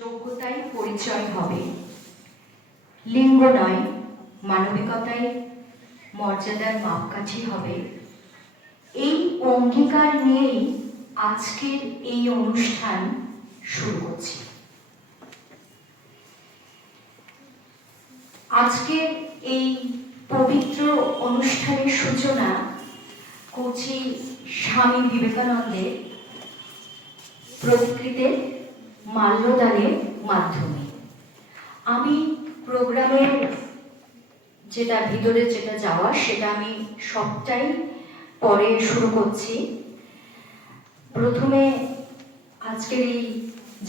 যোগ্যতাই পরিচয় হবে, লিঙ্গ নয়, মানবিকতাই মর্যাদার মাপকাঠি হবে। এই অঙ্গীকার নিয়েই আজকের এই অনুষ্ঠান শুরু করছি। আজকের এই পবিত্র অনুষ্ঠানের সূচনা করছি স্বামী বিবেকানন্দের প্রতিকৃতিতে মাল্যদানের মাধ্যমে। আমি প্রোগ্রামের ভিতরে যেটা যাওয়া সেটা আমি সবটাই পরে শুরু করছি। প্রথমে আজকের এই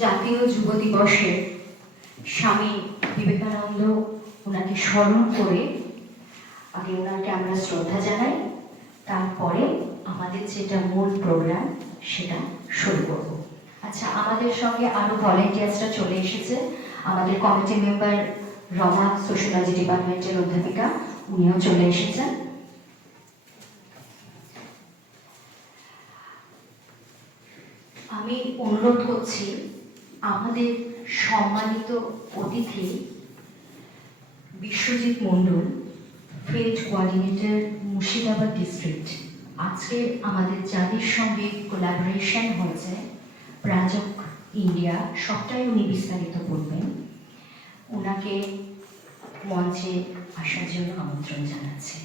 জাতীয় যুব দিবসে স্বামী বিবেকানন্দ ওনাকে স্মরণ করে আগে ওনাকে আমরা শ্রদ্ধা জানাই, তারপরে আমাদের যেটা মূল প্রোগ্রাম সেটা শুরু করব। আচ্ছা, আমাদের সঙ্গে আরো ভলেন্টিয়ার্সরা চলে এসেছে। আমাদের কমিটি মেম্বার রমা সোশিয়োলজি ডিপার্টমেন্টের অধ্যাপিকা, উনিও চলে এসেছেন। আমি অনুরোধ করছি আমাদের সম্মানিত অতিথি Biswajit Mondal, field coordinator Murshidabad district. আজকে আমাদের যাদের সঙ্গে কোলাবোরেশন হয়েছে, প্রাজক ইন্ডিয়া, সবটাই উনি বিস্তারিত করবেন। ওনাকে মঞ্চে আসার জন্য আমন্ত্রণ জানাচ্ছি।